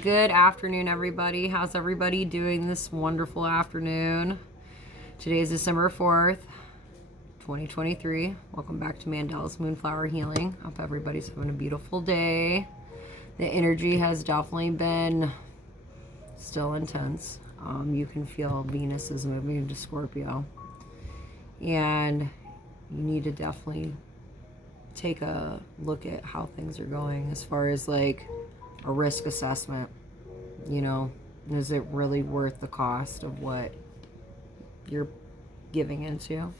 Good afternoon, everybody. How's everybody doing this wonderful afternoon? Today is December 4th, 2023. Welcome back to Mandela's Moonflower Healing. Hope everybody's having a beautiful day. The energy has definitely been still intense. You can feel Venus is moving into Scorpio. And you need to definitely take a look at how things are going as far as like a risk assessment. Is it really worth the cost of what you're giving into?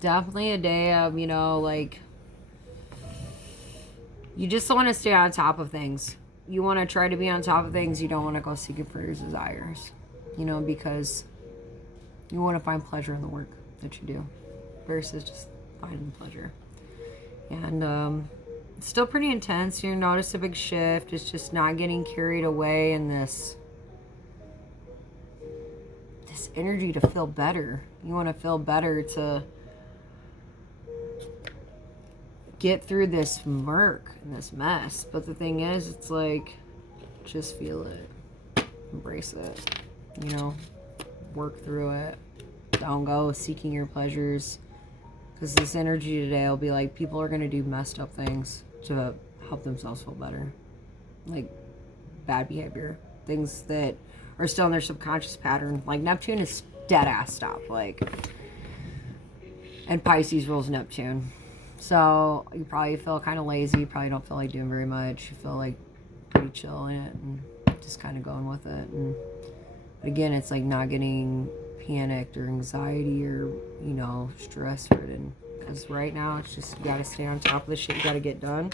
Definitely a day of, you just want to stay on top of things. You want to try to be on top of things. You don't want to go seeking for your desires, because you want to find pleasure in the work that you do versus just finding pleasure. And it's still pretty intense. You notice a big shift. It's just not getting carried away in this energy to feel better. You want to feel better to get through this murk and this mess. But the thing is, it's like, just feel it. Embrace it. Work through it. Don't go seeking your pleasures. Because this energy today will be like, people are going to do messed up things to help themselves feel better. Like bad behavior. Things that are still in their subconscious pattern. Like Neptune is dead ass stop. And Pisces rules Neptune. So you probably feel kind of lazy. You probably don't feel like doing very much. You feel like pretty chill in it and just kind of going with it. But again, it's like not getting panicked or anxiety or, stress ridden. Because right now it's just, you got to stay on top of the shit you got to get done.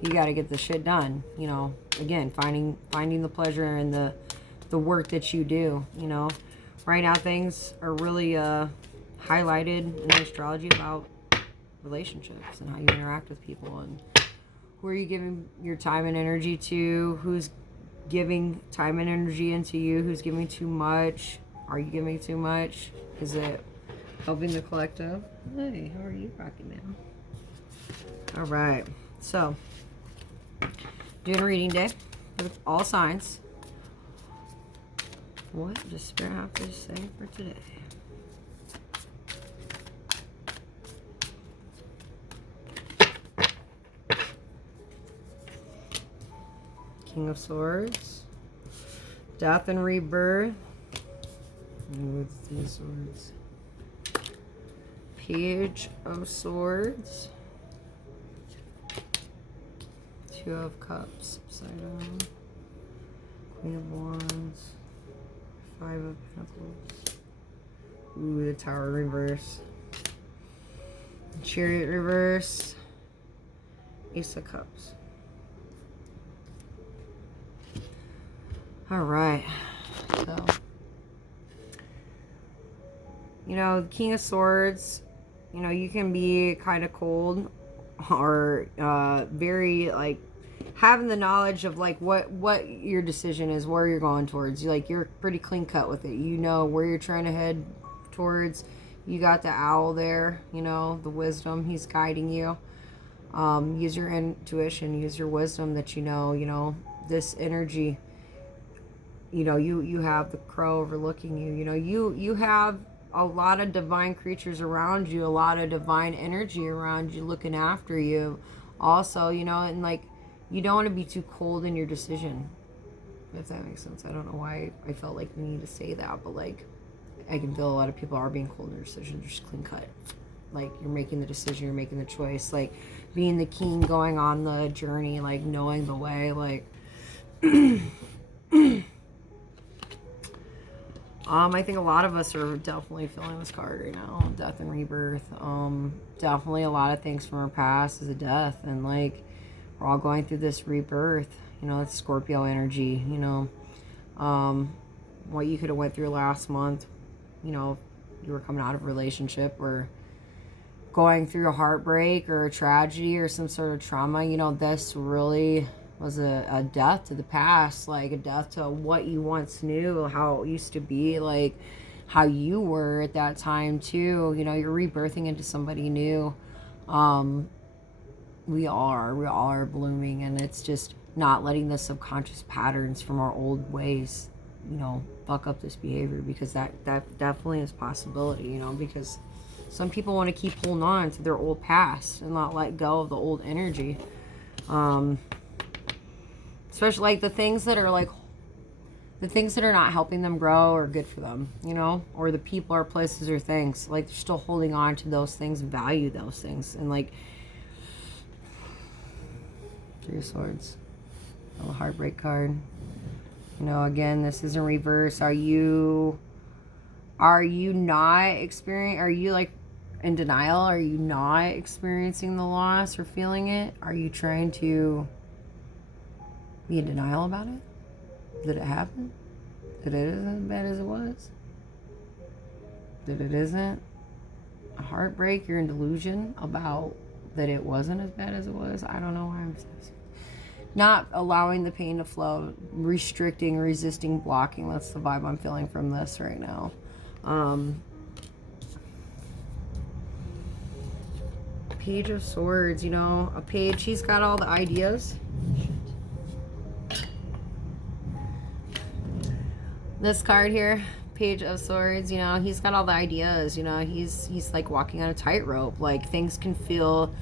You got to get the shit done. Again, finding the pleasure in the work that you do. Right now things are really highlighted in astrology about relationships and how you interact with people and who are you giving your time and energy to, who's giving time and energy into you, who's giving too much. Are you giving too much? Is it helping the collective? Hey, how are you rocking now? All right. So, doing a reading day with all signs. What does Spirit have to say for today? King of Swords. Death and Rebirth. With these swords. Page of Swords. Two of Cups upside down. Queen of Wands. Five of Pentacles. Ooh, the Tower reverse. Chariot reverse. Ace of Cups. All right. So, King of Swords, you can be kind of cold or very having the knowledge of what your decision is, where you're going towards. You're pretty clean cut with it. You know where you're trying to head towards. You got the owl there, the wisdom. He's guiding you. Use your intuition, use your wisdom that this energy. You have the crow overlooking you. You have a lot of divine creatures around you, a lot of divine energy around you looking after you. Also, and you don't want to be too cold in your decision, if that makes sense. I don't know why I felt like the need to say that, but I can feel a lot of people are being cold in their decision. They're just clean cut. You're making the decision, you're making the choice, being the king, going on the journey, knowing the way, I think a lot of us are definitely feeling this card right now. Death and rebirth. Definitely a lot of things from our past is a death. And we're all going through this rebirth. It's Scorpio energy. What you could have went through last month. You were coming out of a relationship or going through a heartbreak or a tragedy or some sort of trauma. This really was a death to the past, a death to what you once knew, how it used to be, how you were at that time too. You're rebirthing into somebody new. We all are blooming, and it's just not letting the subconscious patterns from our old ways, fuck up this behavior, because that definitely is a possibility, because some people want to keep holding on to their old past and not let go of the old energy. Especially like the things that are not helping them grow or good for them, or the people or places or things, like they're still holding on to those things and value those things. And like, Three of Swords, a heartbreak card. Again, this is in reverse. Are you not experiencing, are you like in denial? Are you not experiencing the loss or feeling it? Are you trying to be in denial about it? That it happened? That it isn't as bad as it was? That it isn't a heartbreak? You're in delusion about that it wasn't as bad as it was? I don't know why I'm not allowing the pain to flow, restricting, resisting, blocking. That's the vibe I'm feeling from this right now. Page of Swords, a page, he's got all the ideas. This card here, Page of Swords, he's got all the ideas, he's like walking on a tightrope. Like, things can feel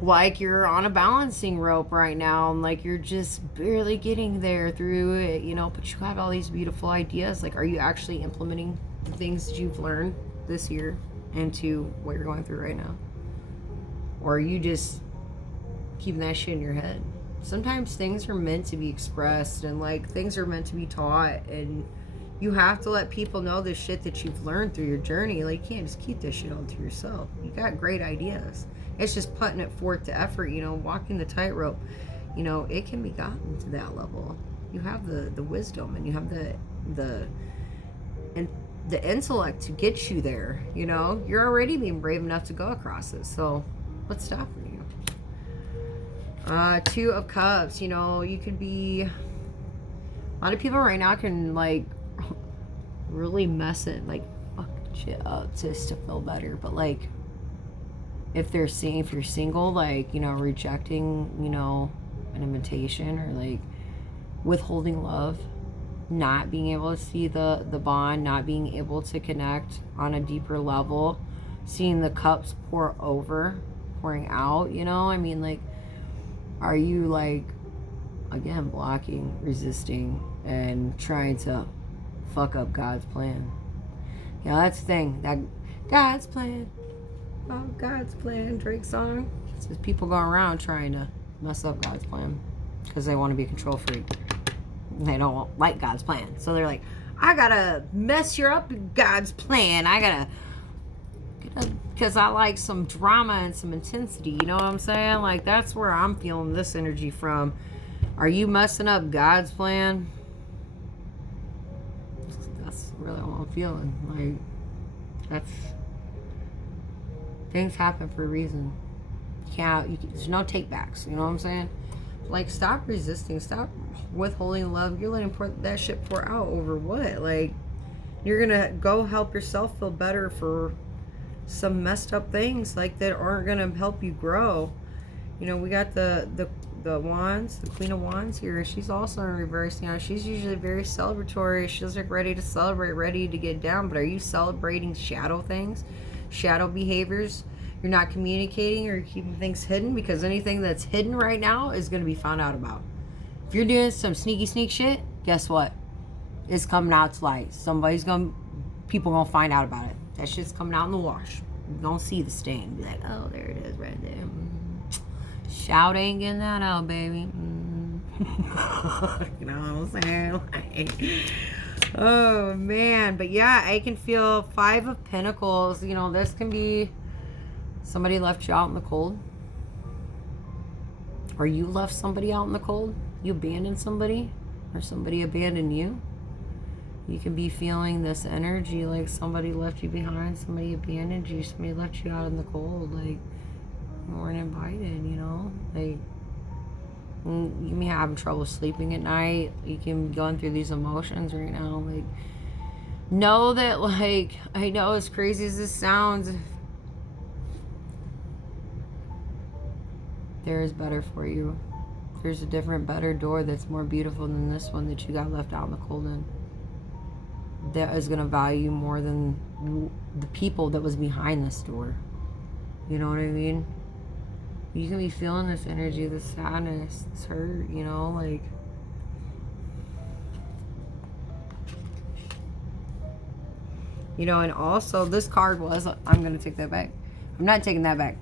like you're on a balancing rope right now, and like you're just barely getting there through it, but you have all these beautiful ideas. Like, are you actually implementing the things that you've learned this year into what you're going through right now? Or are you just keeping that shit in your head? Sometimes things are meant to be expressed, and like things are meant to be taught, and you have to let people know the shit that you've learned through your journey. Like, you can't just keep this shit all to yourself. You got great ideas. It's just putting it forth to effort, walking the tightrope. It can be gotten to that level. You have the wisdom, and you have the intellect to get you there. You're already being brave enough to go across it. So what's stopping you? Two of Cups. You could be, a lot of people right now can like really mess it, like fuck shit up just to feel better. But like, if you're single, like, rejecting, an invitation, or like withholding love, not being able to see the bond, not being able to connect on a deeper level, seeing the cups pouring out, like, are you like, again, blocking, resisting, and trying to fuck up God's plan? That's the thing, that God's plan. Oh, God's plan, Drake song. It's just people going around trying to mess up God's plan because they want to be a control freak. They don't like God's plan. So they're like, I gotta mess you up God's plan. Because I like some drama and some intensity. You know what I'm saying? Like, that's where I'm feeling this energy from. Are you messing up God's plan? That's really what I'm feeling. Like, things happen for a reason. There's no take backs. You know what I'm saying? Like, stop resisting. Stop withholding love. You're letting that shit pour out over what? Like, you're gonna go help yourself feel better for some messed up things like that aren't gonna help you grow. We got the wands, the Queen of Wands here. She's also in reverse. She's usually very celebratory. She's like ready to celebrate, ready to get down. But are you celebrating shadow things? Shadow behaviors? You're not communicating, or keeping things hidden, because anything that's hidden right now is going to be found out about. If you're doing some sneak shit, guess what? It's coming out to light. People gonna find out about it. That shit's coming out in the wash. You don't see the stain. Be like, oh, there it is right there. Shout ain't getting that out, baby. You know what I'm saying? Oh, man. But yeah, I can feel 5 of Pentacles. This can be somebody left you out in the cold. Or you left somebody out in the cold. You abandoned somebody. Or somebody abandoned you. You can be feeling this energy like somebody left you behind. Somebody abandoned you. Somebody left you out in the cold. Like, you weren't invited, Like, you may have trouble sleeping at night. You can be going through these emotions right now. Like, know that, like, I know as crazy as this sounds, there is better for you. There's a different, better door that's more beautiful than this one that you got left out in the cold in. That is going to value you more than the people that was behind this door. You know what I mean? You can be feeling this energy, this sadness, this hurt, you know, like... You know, and also this card was... I'm going to take that back. I'm not taking that back.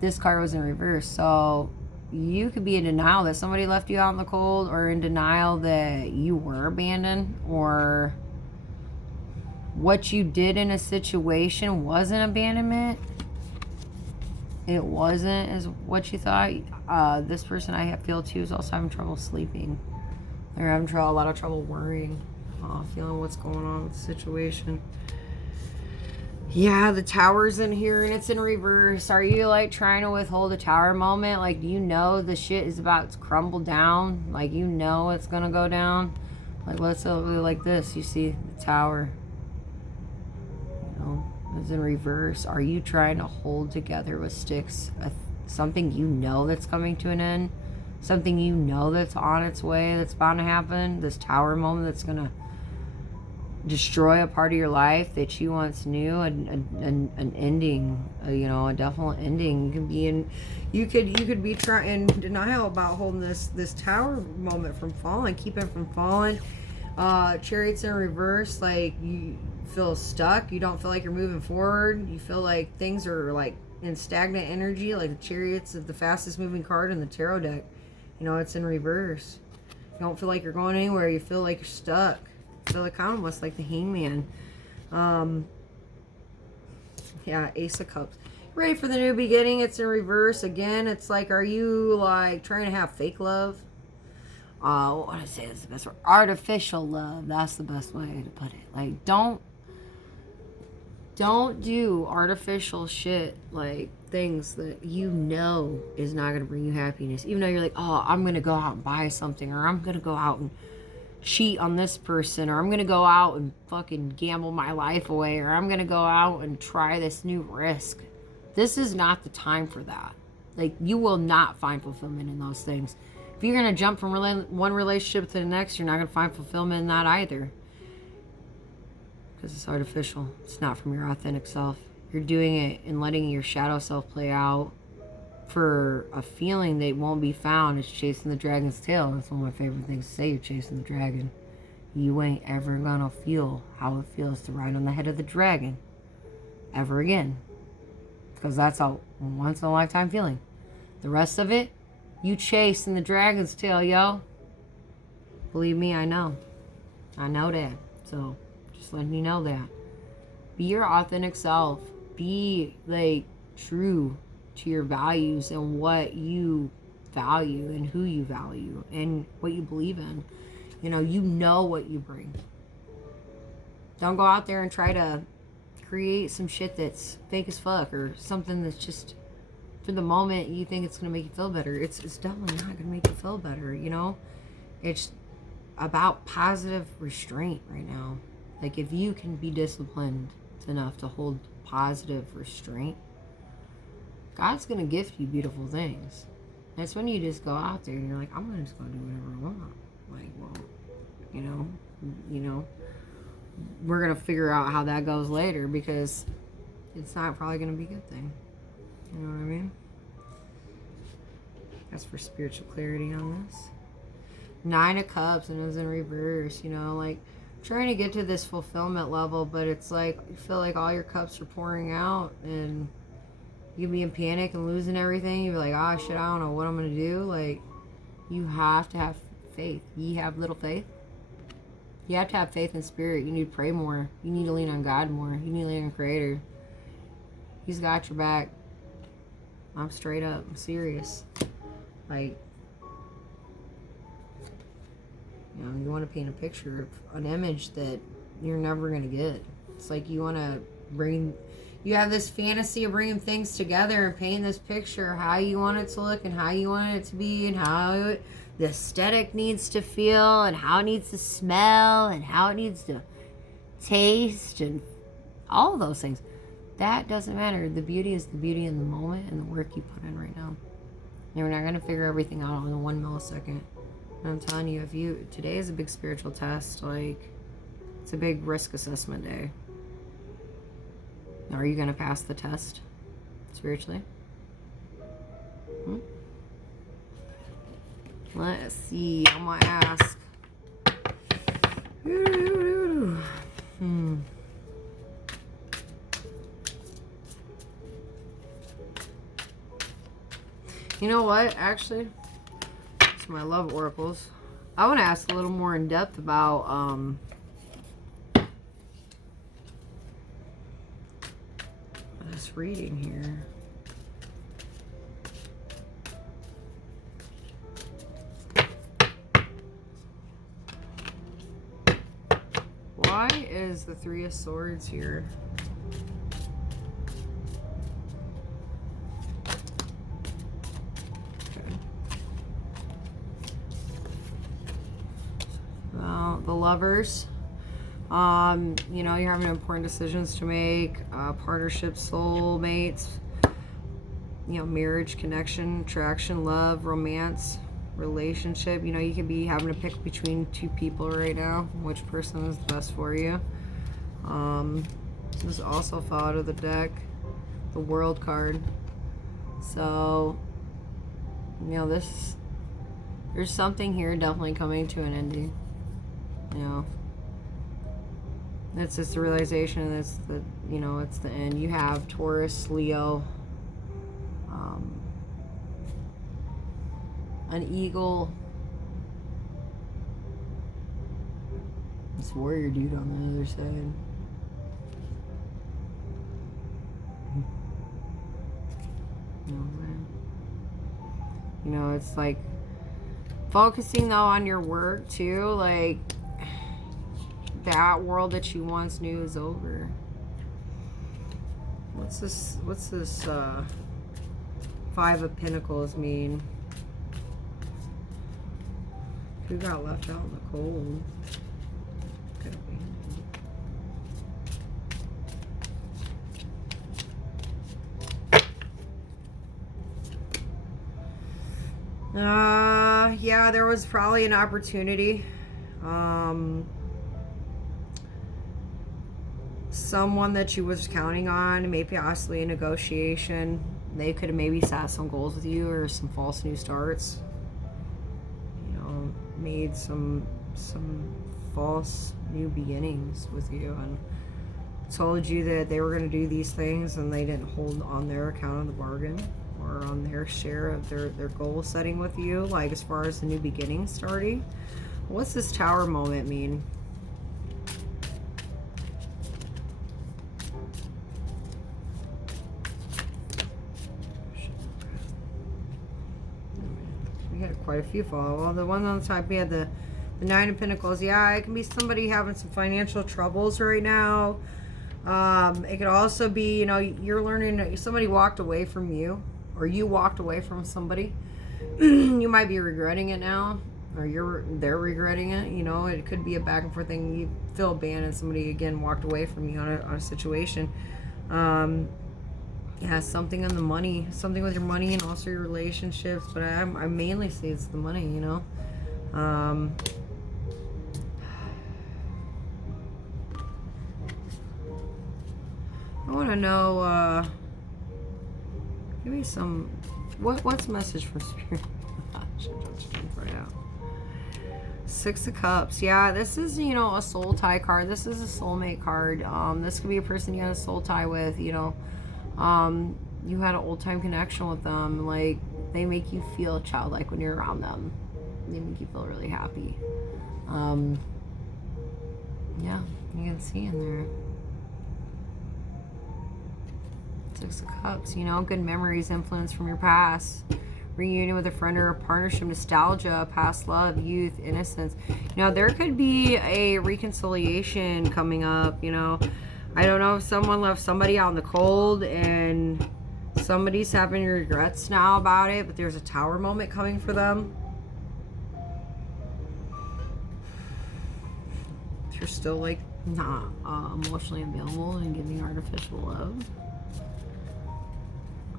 This card was in reverse, so... You could be in denial that somebody left you out in the cold, or in denial that you were abandoned, or what you did in a situation wasn't abandonment. It wasn't as what you thought. This person I feel too is also having trouble sleeping. They're having a lot of trouble worrying, feeling what's going on with the situation. Yeah, the tower's in here and it's in reverse. Are you like trying to withhold a tower moment? Like, you know the shit is about to crumble down. Like, you know it's gonna go down. Like, let's like this. You see the tower. You know, it's in reverse. Are you trying to hold together with sticks something you know that's coming to an end? Something you know that's on its way, that's bound to happen? This tower moment that's gonna destroy a part of your life that you once knew, an ending, you know, a definite ending. You can be in, you could be in denial about holding this tower moment from falling, keeping it from falling. Chariot's in reverse, like you feel stuck. You don't feel like you're moving forward. You feel like things are like in stagnant energy. Like the Chariot's the fastest moving card in the tarot deck. You know, it's in reverse. You don't feel like you're going anywhere. You feel like you're stuck. So the kind of almost like the Hangman. Yeah, Ace of Cups. Ready for the new beginning. It's in reverse again. It's like, are you like trying to have fake love? What would I say is the best word? Artificial love. That's the best way to put it. Like, don't do artificial shit, like things that you know is not going to bring you happiness. Even though you're like, oh, I'm going to go out and buy something, or I'm going to go out and cheat on this person, or I'm gonna go out and fucking gamble my life away, or I'm gonna go out and try this new risk. This is not the time for that. Like, you will not find fulfillment in those things. If you're gonna jump from one relationship to the next, you're not gonna find fulfillment in that either, because it's artificial. It's not from your authentic self. You're doing it and letting your shadow self play out for a feeling that won't be found. It's chasing the dragon's tail. That's one of my favorite things to say. You're chasing the dragon. You ain't ever gonna feel how it feels to ride on the head of the dragon ever again, because that's a once in a lifetime feeling. The rest of it, you chasing the dragon's tail, yo. Believe me, I know that. So just letting you know that. Be your authentic self. Be like true to your values and what you value and who you value and what you believe in. You know what you bring. Don't go out there and try to create some shit that's fake as fuck, or something that's just for the moment you think it's going to make you feel better. It's definitely not going to make you feel better, you know? It's about positive restraint right now. Like, if you can be disciplined enough to hold positive restraint, God's going to gift you beautiful things. That's when you just go out there and you're like, I'm going to just go do whatever I want. Like, well, you know, we're going to figure out how that goes later, because it's not probably going to be a good thing. You know what I mean? That's for spiritual clarity on this. 9 of Cups, and it was in reverse, you know, like trying to get to this fulfillment level, but it's like you feel like all your cups are pouring out and you be in panic and losing everything. You're like, oh shit, I don't know what I'm gonna do. Like, you have to have faith. You have little faith. You have to have faith in spirit. You need to pray more. You need to lean on God more. You need to lean on Creator. He's got your back. I'm straight up. I'm serious. Like, you know, you want to paint a picture of an image that you're never going to get. It's like you want to you have this fantasy of bringing things together and painting this picture of how you want it to look and how you want it to be and how the aesthetic needs to feel and how it needs to smell and how it needs to taste and all of those things. That doesn't matter. The beauty is the beauty in the moment and the work you put in right now. You're not going to figure everything out in 1 millisecond. And I'm telling you, today is a big spiritual test. Like, it's a big risk assessment day. Are you going to pass the test spiritually? Let's see. I'm going to ask. You know what? Actually, it's my love oracles. I want to ask a little more in depth about this reading here. Why is the Three of Swords here? The Lovers. You know, you're having important decisions to make. Partnerships, soulmates. You know, marriage, connection, attraction, love, romance, relationship. You know, you could be having to pick between two people right now. Which person is the best for you? This also fell out of the deck. The World card. So, you know, there's something here definitely coming to an ending. You know, it's just the realization that's the, you know, it's the end. You have Taurus, Leo, an eagle, this warrior dude on the other side. You know, it's like focusing though on your work too, like that world that you once knew is over. What's this Five of Pentacles mean? Who got left out in the cold? Yeah, there was probably an opportunity. Someone that you was counting on, maybe possibly a negotiation. They could have maybe set some goals with you or some false new starts. You know, made some false new beginnings with you and told you that they were going to do these things and they didn't hold on their account of the bargain or on their share of their goal setting with you, like as far as the new beginning starting. What's this Tower moment mean? We had quite a few fall. Well, the one on the top, we had the Nine of Pentacles. Yeah, it can be somebody having some financial troubles right now. It could also be, you know, you're learning that somebody walked away from you, or you walked away from somebody. You might be regretting it now, or they're regretting it. You know, it could be a back and forth thing. You feel abandoned. Somebody again walked away from you on a situation. Yeah, something on the money, something with your money and also your relationships. But I mainly see it's the money. You know. I want to know, give me some, what's the message for Spirit? Right out. Six of Cups. Yeah, this is, you know, a soul tie card. This is a soulmate card. This could be a person you had a soul tie with, you know. You had an old time connection with them. Like, they make you feel childlike when you're around them. They make you feel really happy. Yeah, you can see in there. Six of Cups, you know, good memories, influence from your past, reunion with a friend or a partnership, nostalgia, past love, youth, innocence. You know, there could be a reconciliation coming up, you know. I don't know if someone left somebody out in the cold and somebody's having regrets now about it, but there's a Tower moment coming for them. If you're still, like, not emotionally available and giving artificial love.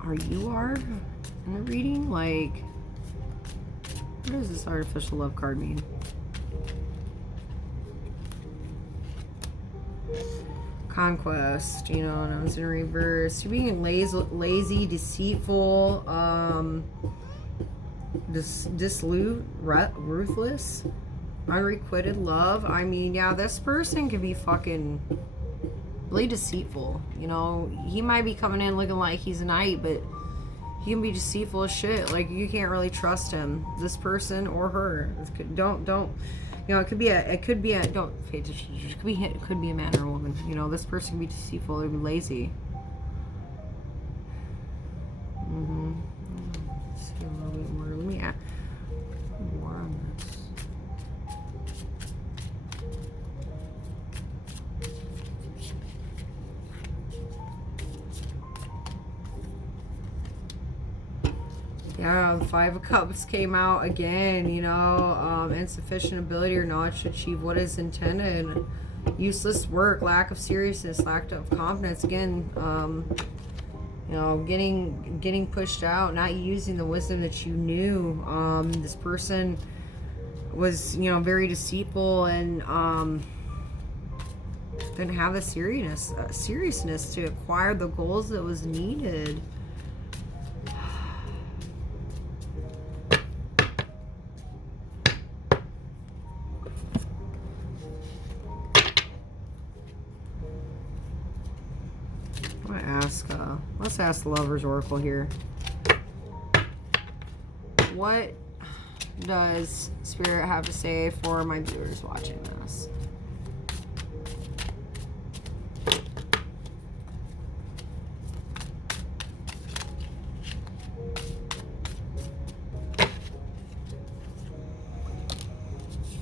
Or you are in the reading, like, What does this artificial love card mean? Conquest, you know, and I was in reverse. You're being lazy, deceitful, dissolute, ruthless, unrequited love. I mean, yeah, this person could be fucking really deceitful. You know, he might be coming in looking like he's a knight, but he can be deceitful as shit. Like, you can't really trust him, this person or her. Don't. You know, it could be a. Don't pay attention. It could be a man or a woman. You know, this person can be deceitful or be lazy. Let's see a little bit more. Let me add more on this. Yeah, the Five of Cups came out again, you know, insufficient ability or knowledge to achieve what is intended, useless work, lack of seriousness, lack of confidence, again, you know, getting pushed out, not using the wisdom that you knew. This person was, you know, very deceitful and didn't have the seriousness to acquire the goals that was needed. Let's ask the Lover's Oracle here. What does Spirit have to say for my viewers watching this?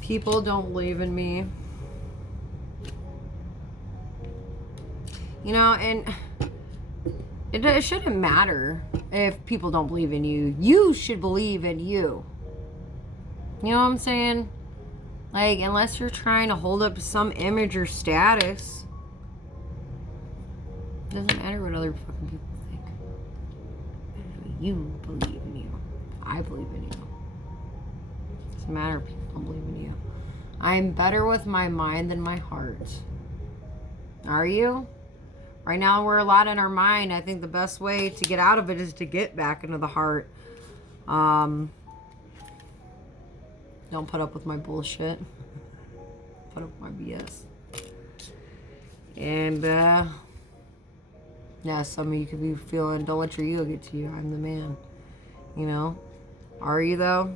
People don't believe in me. You know, and it shouldn't matter if people don't believe in you. You should believe in you. You know what I'm saying? Like, unless you're trying to hold up some image or status, it doesn't matter what other fucking people think. You believe in you. I believe in you. It doesn't matter if people don't believe in you. I'm better with my mind than my heart. Are you? Right now, we're a lot in our mind. I think the best way to get out of it is to get back into the heart. Don't put up with my bullshit. Put up with my BS. And, yeah, some of you could be feeling, don't let your ego get to you. I'm the man. You know? Are you, though?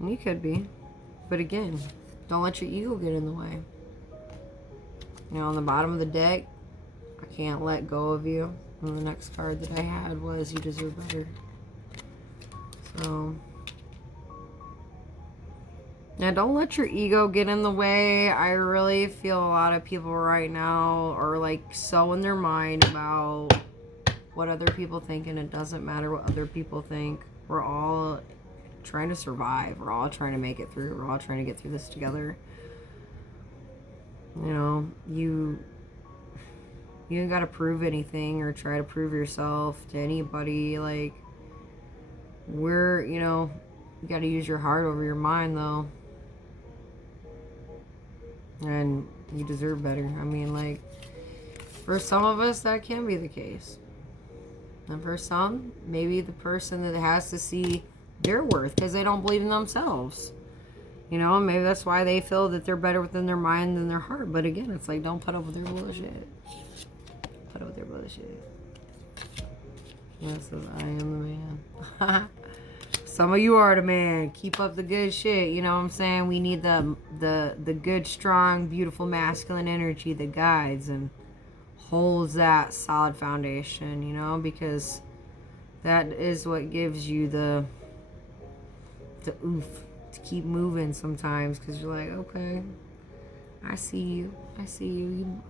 And you could be. But again, don't let your ego get in the way. You know, on the bottom of the deck, I can't let go of you. And the next card that I had was you deserve better. So, now don't let your ego get in the way. I really feel a lot of people right now are like so in their mind about what other people think, and it doesn't matter what other people think. We're all trying to survive. We're all trying to make it through. We're all trying to get through this together. You know, you ain't got to prove anything or try to prove yourself to anybody. Like, you know, you got to use your heart over your mind, though. And you deserve better. I mean, like, for some of us, that can be the case. And for some, maybe the person that has to see their worth because they don't believe in themselves. You know, maybe that's why they feel that they're better within their mind than their heart. But again, it's like, don't put up with their bullshit. Put up with their bullshit. Yeah, it says, I am the man. Some of you are the man. Keep up the good shit. You know what I'm saying? We need the good, strong, beautiful, masculine energy that guides and holds that solid foundation, you know, because that is what gives you the oof to keep moving sometimes, because you're like, okay, I see you.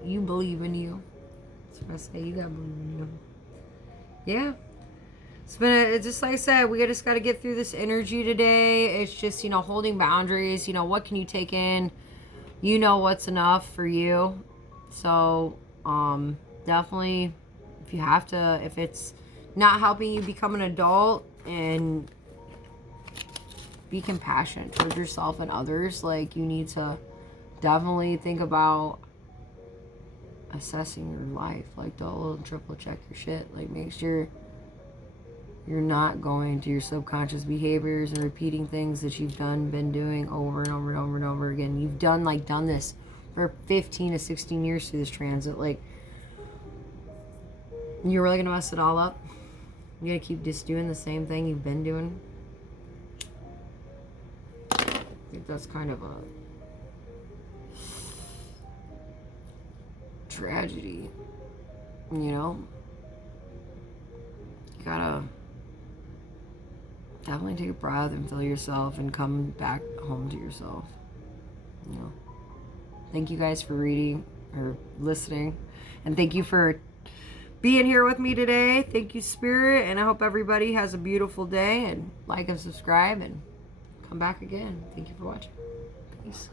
You believe in you. That's what I say. You gotta believe in you. Yeah. It's just like I said, we just got to get through this energy today. It's just, you know, holding boundaries. You know, what can you take in? You know what's enough for you. So, definitely, if you have to, if it's not helping you become an adult and be compassionate towards yourself and others. Like, you need to definitely think about assessing your life. Like, double and triple check your shit. Like, make sure you're not going to your subconscious behaviors and repeating things that you've been doing over and over and over and over again. You've done this for 15 to 16 years through this transit. Like, you're really gonna mess it all up? You're gonna keep just doing the same thing you've been doing? I think that's kind of a tragedy, you know? You gotta definitely take a breath and feel yourself and come back home to yourself, you know? Thank you guys for reading or listening, and thank you for being here with me today. Thank you, Spirit, and I hope everybody has a beautiful day, and like and subscribe and come back again. Thank you for watching. Peace.